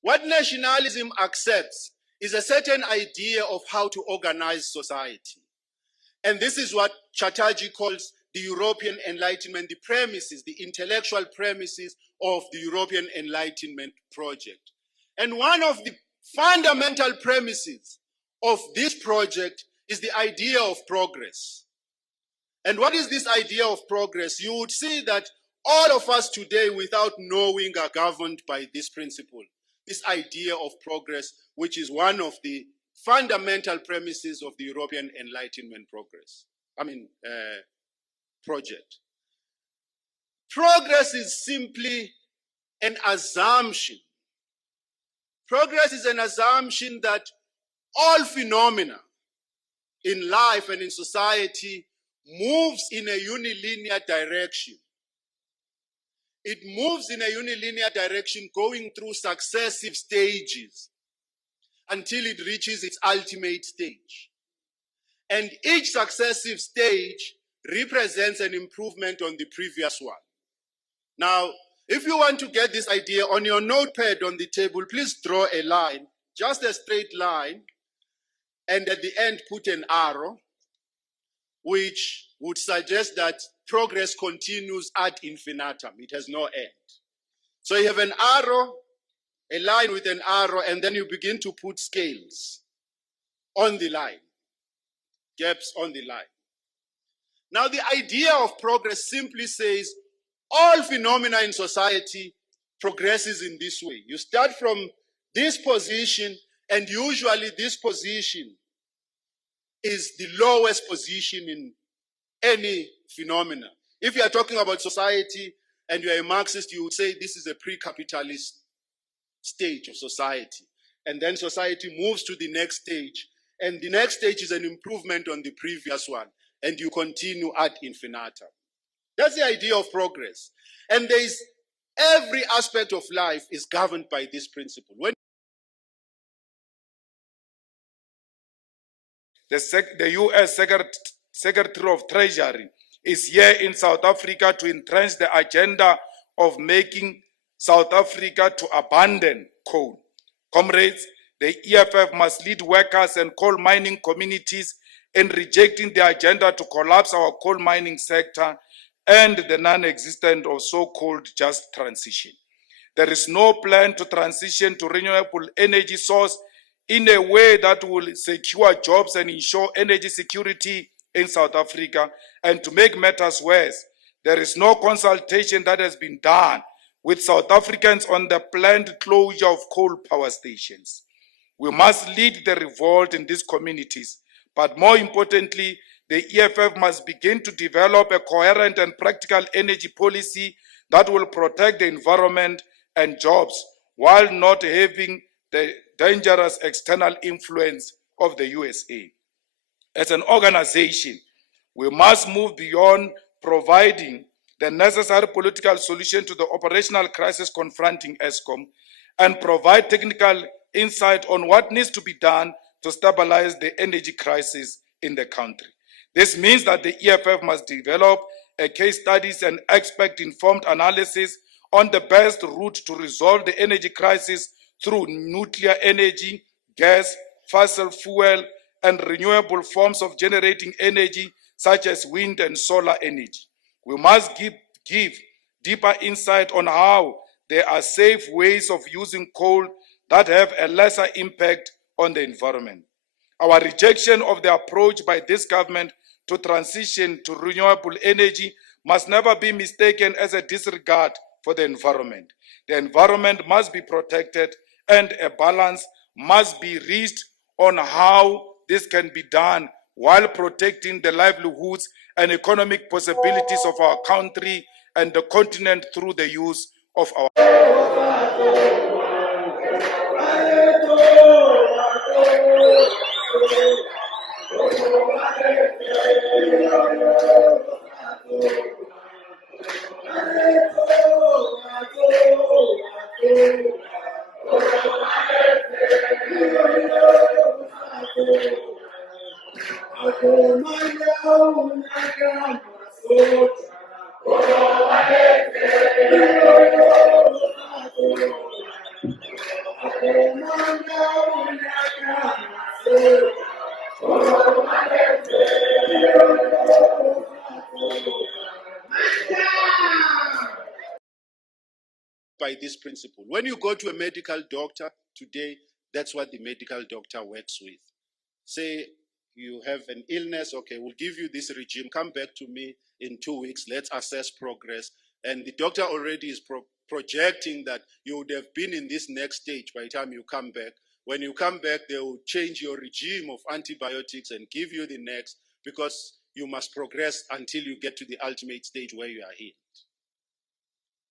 What nationalism accepts is a certain idea of how to organize society. And this is what Chatterjee calls the European Enlightenment, the premises, the intellectual premises of the European Enlightenment project. And one of the fundamental premises of this project is the idea of progress. And what is this idea of progress? You would see that all of us today, without knowing, are governed by this principle, this idea of progress, which is one of the fundamental premises of the European Enlightenment project. Progress is simply an assumption. Progress is an assumption that all phenomena in life and in society moves in a unilinear direction. It moves in a unilinear direction, going through successive stages until it reaches its ultimate stage. And each successive stage represents an improvement on the previous one. Now, if you want to get this idea, on your notepad on the table, please draw a line, just a straight line, and at the end put an arrow, which would suggest that progress continues ad infinitum. It has no end. So you have an arrow, a line with an arrow, and then you begin to put scales on the line, gaps on the line. Now, the idea of progress simply says all phenomena in society progresses in this way. You start from this position, and usually this position is the lowest position in any phenomena. If you are talking about society and you are a Marxist, you would say this is a pre-capitalist stage of society. And then society moves to the next stage. And the next stage is an improvement on the previous one. And you continue ad infinitum. That's the idea of progress. And every aspect of life is governed by this principle. When the U.S. Secretary of Treasury is here in South Africa to entrench the agenda of making South Africa to abandon coal. Comrades, the EFF must lead workers and coal mining communities in rejecting the agenda to collapse our coal mining sector and the non-existence of so-called just transition. There is no plan to transition to renewable energy source in a way that will secure jobs and ensure energy security in South Africa. And to make matters worse, there is no consultation that has been done with South Africans on the planned closure of coal power stations. We must lead the revolt in these communities, but more importantly, the EFF must begin to develop a coherent and practical energy policy that will protect the environment and jobs while not having the dangerous external influence of the USA. As an organization, we must move beyond providing the necessary political solution to the operational crisis confronting ESCOM and provide technical insight on what needs to be done to stabilize the energy crisis in the country. This means that the EFF must develop a case studies and expert-informed analysis on the best route to resolve the energy crisis through nuclear energy, gas, fossil fuel, and renewable forms of generating energy such as wind and solar energy. We must give deeper insight on how there are safe ways of using coal that have a lesser impact on the environment. Our rejection of the approach by this government to transition to renewable energy must never be mistaken as a disregard for the environment. The environment must be protected and a balance must be reached on how this can be done while protecting the livelihoods and economic possibilities of our country and the continent through the use of our by this principle. When you go to a medical doctor today, that's what the medical doctor works with. Say you have an illness, okay, we'll give you this regime, come back to me in 2 weeks, let's assess progress. And the doctor already is projecting that you would have been in this next stage by the time you come back. When you come back, they will change your regime of antibiotics and give you the next, because you must progress until you get to the ultimate stage where you are healed.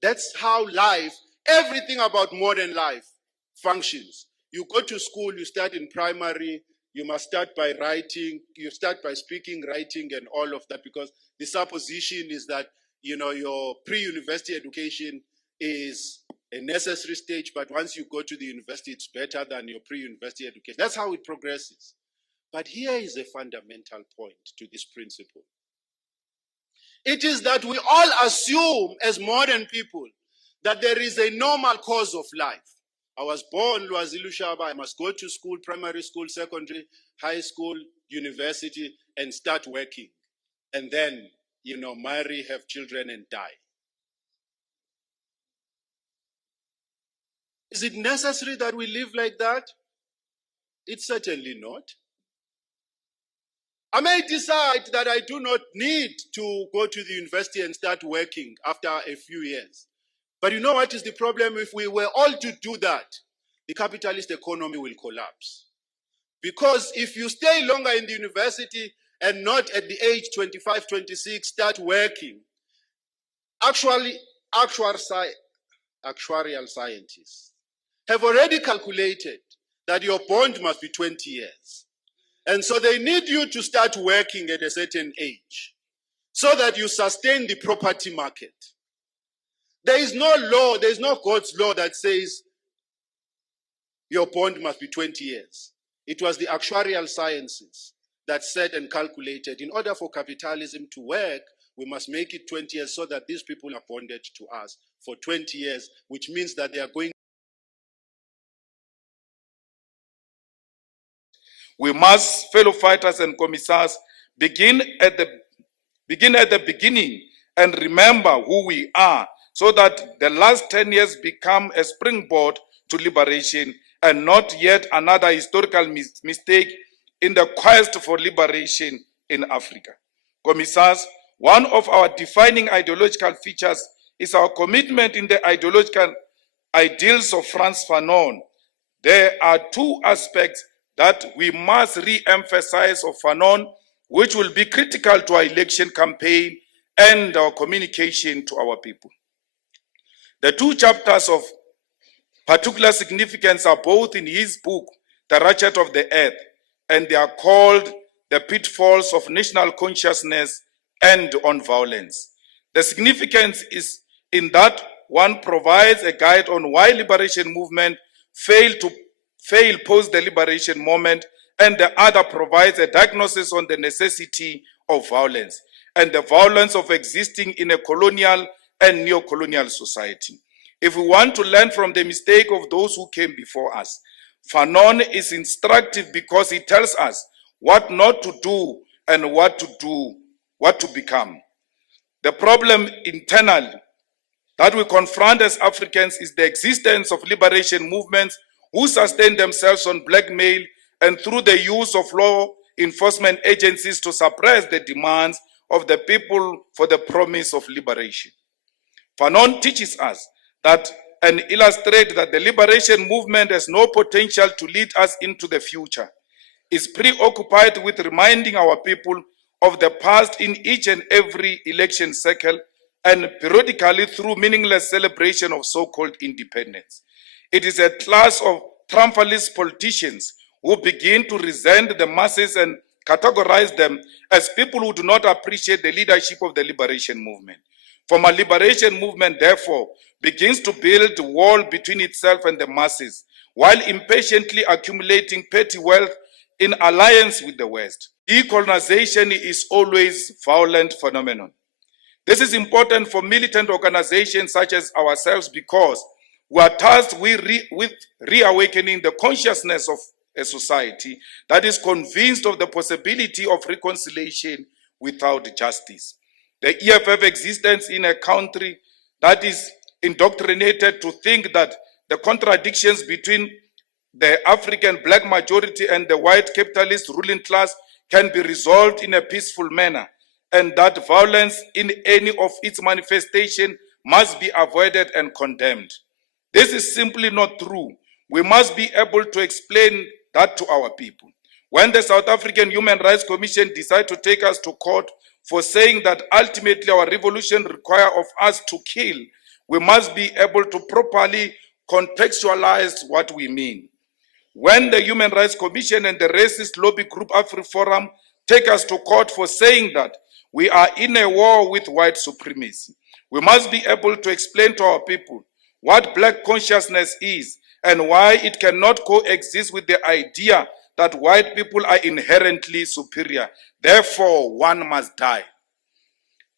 That's how life, everything about modern life functions. You go to school, you start in primary, you must start by writing, you start by speaking, writing, and all of that, because the supposition is that, you know, your pre-university education is a necessary stage, but once you go to the university, it's better than your pre-university education. That's how it progresses. But here is a fundamental point to this principle. It is that we all assume as modern people that there is a normal course of life. I was born Lwazi Lushaba, I must go to school, primary school, secondary, high school, university, and start working. And then, you know, marry, have children, and die. Is it necessary that we live like that? It's certainly not. I may decide that I do not need to go to the university and start working after a few years. But you know what is the problem? If we were all to do that, the capitalist economy will collapse. Because if you stay longer in the university and not at the age 25, 26, start working, actuarial scientists have already calculated that your bond must be 20 years. And so they need you to start working at a certain age so that you sustain the property market. There is no law, there is no God's law that says your bond must be 20 years. It was the actuarial sciences that said and calculated, in order for capitalism to work, we must make it 20 years so that these people are bonded to us for 20 years, which means that they are going. We must, fellow fighters and commissars, begin at the beginning and remember who we are, so that the last 10 years become a springboard to liberation and not yet another historical mistake in the quest for liberation in Africa. Commissars, one of our defining ideological features is our commitment in the ideological ideals of Frantz Fanon. There are two aspects that we must re-emphasize of Fanon, which will be critical to our election campaign and our communication to our people. The two chapters of particular significance are both in his book, The Ratchet of the Earth, and they are called The Pitfalls of National Consciousness and On Violence. The significance is in that one provides a guide on why liberation movement fail post the liberation moment, and the other provides a diagnosis on the necessity of violence and the violence of existing in a colonial and neo-colonial society. If we want to learn from the mistake of those who came before us, Fanon is instructive because he tells us what not to do and what to become. The problem internal that we confront as Africans is the existence of liberation movements who sustain themselves on blackmail and through the use of law enforcement agencies to suppress the demands of the people for the promise of liberation. Fanon teaches us that and illustrates that the liberation movement has no potential to lead us into the future, is preoccupied with reminding our people of the past in each and every election cycle and periodically through meaningless celebration of so-called independence. It is a class of triumphalist politicians who begin to resent the masses and categorize them as people who do not appreciate the leadership of the liberation movement. From a liberation movement, therefore, begins to build a wall between itself and the masses, while impatiently accumulating petty wealth in alliance with the West. Decolonization is always a violent phenomenon. This is important for militant organizations such as ourselves because we are tasked with reawakening the consciousness of a society that is convinced of the possibility of reconciliation without justice. The EFF existence in a country that is indoctrinated to think that the contradictions between the African black majority and the white capitalist ruling class can be resolved in a peaceful manner, and that violence in any of its manifestation must be avoided and condemned. This is simply not true. We must be able to explain that to our people. When the South African Human Rights Commission decided to take us to court for saying that ultimately our revolution requires of us to kill, we must be able to properly contextualize what we mean. When the Human Rights Commission and the racist lobby group AfriForum take us to court for saying that we are in a war with white supremacy, we must be able to explain to our people what black consciousness is and why it cannot coexist with the idea that white people are inherently superior. Therefore, one must die.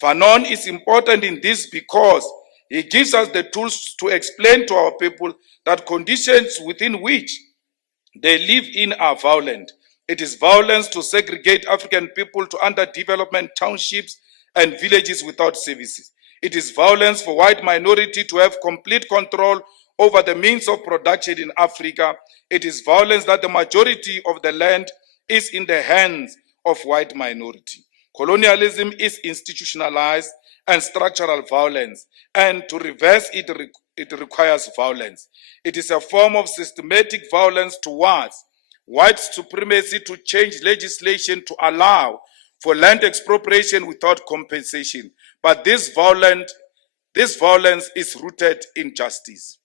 Fanon is important in this because he gives us the tools to explain to our people that conditions within which they live in are violent. It is violence to segregate African people to underdevelopment townships and villages without services. It is violence for white minority to have complete control over the means of production in Africa. It is violence that the majority of the land is in the hands of white minority. Colonialism is institutionalized and structural violence, and to reverse it, it requires violence. It is a form of systematic violence towards white supremacy to change legislation to allow for land expropriation without compensation. But this violence is rooted in justice.